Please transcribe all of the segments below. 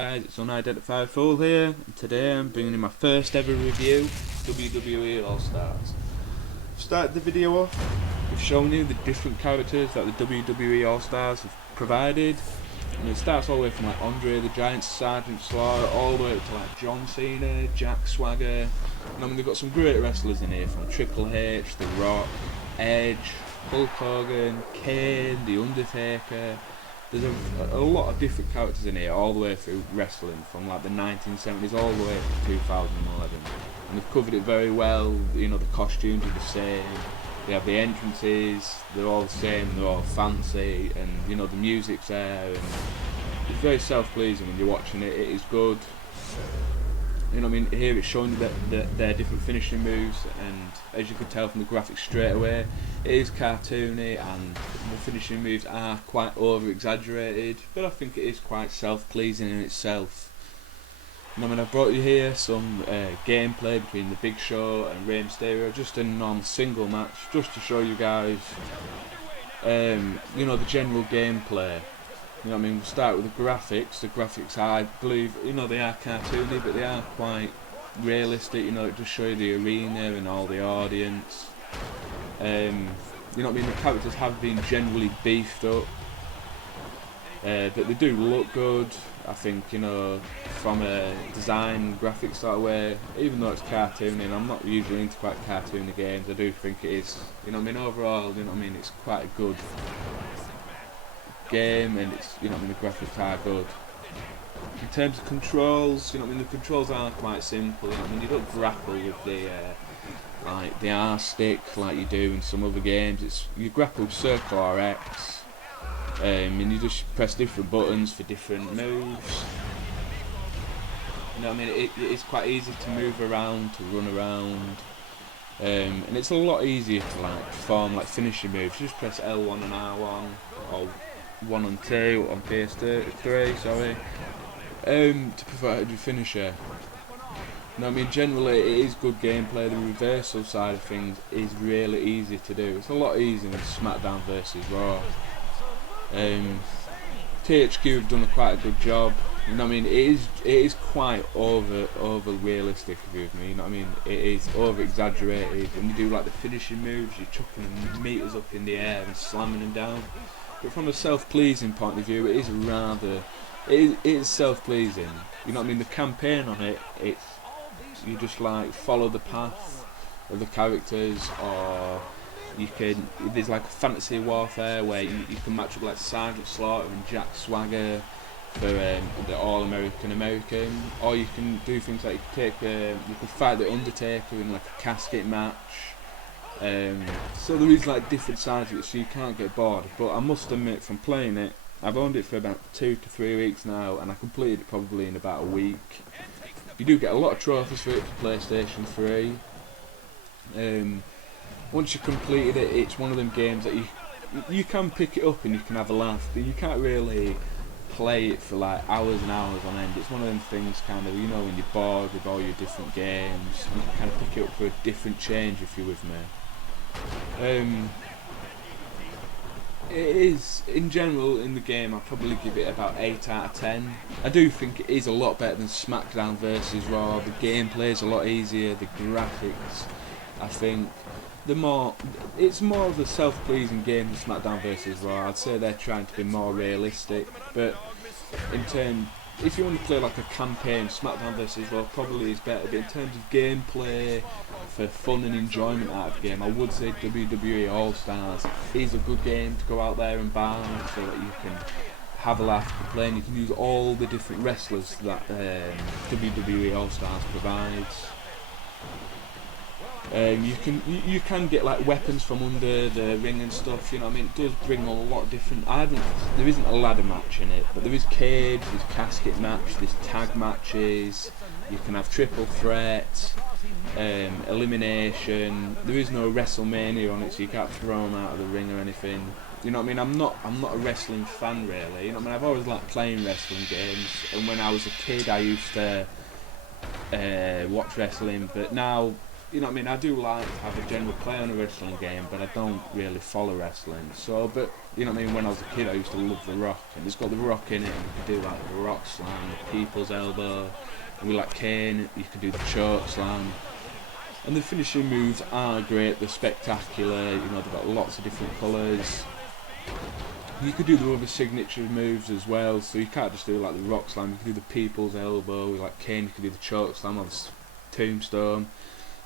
Guys, it's Unidentified Fool here, and today I'm bringing in my first ever review, WWE All-Stars. I've started the video off with showing you the different characters that the WWE All-Stars have provided, and it starts all the way from like Andre the Giant, Sergeant Slaughter, all the way up to like John Cena, Jack Swagger, and I mean they've got some great wrestlers in here, from Triple H, The Rock, Edge, Hulk Hogan, Kane, The Undertaker. There's a lot of different characters in here, all the way through wrestling, from like the 1970s all the way up to 2011. And they've covered it very well. You know, the costumes are the same, they have the entrances, they're all the same, they're all fancy, and you know, the music's there, and it's very self-pleasing when you're watching it. It is good. You know what I mean? Here it's showing their different finishing moves, and as you can tell from the graphics straight away, it is cartoony and the finishing moves are quite over-exaggerated, but I think it is quite self-pleasing in itself. And I mean, I've brought you here some gameplay between the Big Show and Rey Mysterio, just a non-single match, just to show you guys, you know, the general gameplay. You know what I mean? We'll start with the graphics. The graphics, I believe, you know, they are cartoony, but they are quite realistic. You know, it just show you the arena and all the audience. You know what I mean? The characters have been generally beefed up, but they do look good. I think, you know, from a design graphics sort of way, even though it's cartoony, and I'm not usually into quite cartoony games, I do think it is. You know what I mean? Overall, you know what I mean? It's quite a good game, and it's, you know what I mean, the graphics are good. In terms of controls, you know what I mean, the controls are quite simple. You know what I mean, you don't grapple with the like the R stick like you do in some other games. It's, you grapple with circle or X, and you just press different buttons for different moves. You know what I mean, it is quite easy to move around, to run around, and it's a lot easier to like perform like finishing moves. You just press L1 and R1, or 1 and 2 on PS3, sorry, to provide your finisher. You know what I mean, generally it is good gameplay. The reversal side of things is really easy to do. It's a lot easier than SmackDown versus Raw. THQ have done quite a good job. You know what I mean, it is quite over realistic, if you with me. You know what I mean, it is over exaggerated. When you do like the finishing moves, you're chucking them meters up in the air and slamming them down. But from a self-pleasing point of view, it is rather, it is self-pleasing. You know what I mean? The campaign on it, it's, you just like follow the path of the characters, or you can, there's like a fantasy warfare where you can match up like Sergeant Slaughter and Jack Swagger for the All-American, or you can do things like you can fight the Undertaker in like a casket match. So there is like different sides of it, so you can't get bored. But I must admit, from playing it, I've owned it for about 2 to 3 weeks now, and I completed it probably in about a week. You do get a lot of trophies for it for PlayStation 3. Once you've completed it, it's one of them games that you can pick it up and you can have a laugh, but you can't really play it for like hours and hours on end. It's one of them things, kind of, you know, when you're bored with all your different games, you can kind of pick it up for a different change, if you're with me. It is, in general, in the game, I'd probably give it about 8 out of 10. I do think it is a lot better than SmackDown versus Raw. The gameplay is a lot easier, the graphics, I think, it's more of a self-pleasing game than SmackDown versus Raw. I'd say they're trying to be more realistic, but if you want to play like a campaign, SmackDown vs Raw probably is better, but in terms of gameplay, for fun and enjoyment out of the game, I would say WWE All-Stars is a good game to go out there and buy, so that you can have a laugh playing. You can use all the different wrestlers that WWE All-Stars provides. You can get like weapons from under the ring and stuff. You know what I mean? It does bring a lot of different. There isn't a ladder match in it, but there is cage, there's casket match, there's tag matches. You can have triple threat, elimination. There is no WrestleMania on it, so you can't throw them out of the ring or anything. You know what I mean? I'm not a wrestling fan really. You know what I mean? I've always liked playing wrestling games, and when I was a kid, I used to watch wrestling, but now you know what I mean, I do like to have a general play on a wrestling game, but I don't really follow wrestling. So, but, you know what I mean, when I was a kid I used to love The Rock, and it's got The Rock in it, and you could do like the Rock Slam, the People's Elbow, and with like Kane, you could do the Choke Slam. And the finishing moves are great, they're spectacular, you know, they've got lots of different colours. You could do the other signature moves as well, so you can't just do like the Rock Slam, you could do the People's Elbow, with like Kane you could do the Choke Slam or the Tombstone.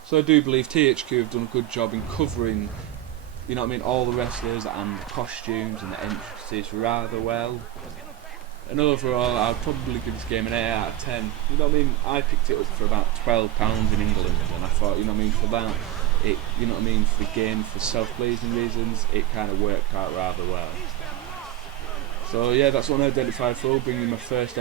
So I do believe THQ have done a good job in covering, you know what I mean, all the wrestlers and the costumes and the entrances rather well. And overall, I'd probably give this game an 8 out of 10. You know what I mean? I picked it up for about £12 in England, and I thought, you know what I mean, for that, it, you know what I mean, for the game, for self-pleasing reasons, it kind of worked out rather well. So yeah, that's what I identified for, bringing my first